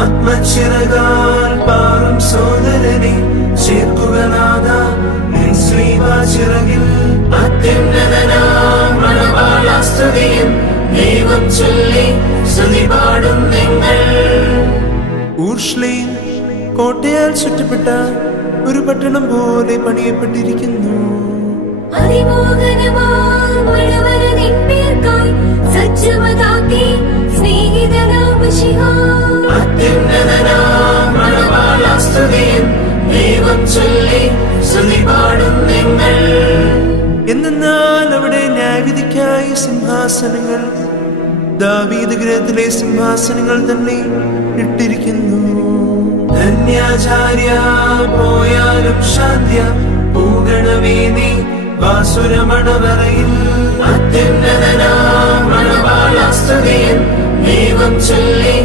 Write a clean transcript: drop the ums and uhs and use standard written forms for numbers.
ആത്മച്ചിറകാൽ പാറും സോദരനെ ചേർക്കുക നാഥ നിൻ ശ്രീവാചിറകിൽ. അത്യുന്നതനാം മണവാളാസ്തുതിയും ദൈവം ചൊല്ലി സ്തുതി പാടും നിങ്ങൾ. ഊർഷ്ലേം കോട്ടയാൽ ചുറ്റപ്പെട്ട ഒരു പട്ടണം പോലെ പണിയപ്പെട്ടിരിക്കുന്നു. അത്യുന്നതനാം മണവാളാസ്തുതിയും ദൈവം ചൊല്ലി സ്തുതി പാടും നിങ്ങൾ. എന്നാൽ അവിടെ ന്യായവിധിക്കായി സിംഹാസനങ്ങൾ ദാവീദ് ഗൃഹത്തിലെ സിംഹാസനങ്ങൾ തന്നെ ഇട്ടിരിക്കുന്നു. ധന്യാചാര്യ പോയാലും ശാന്ത്യ പൂഗണമേ നീ വാസുരമണവറയിൽ. അത്യുന്നതനാം മണവാളാസ്തുതിയും ദൈവം ചൊല്ലി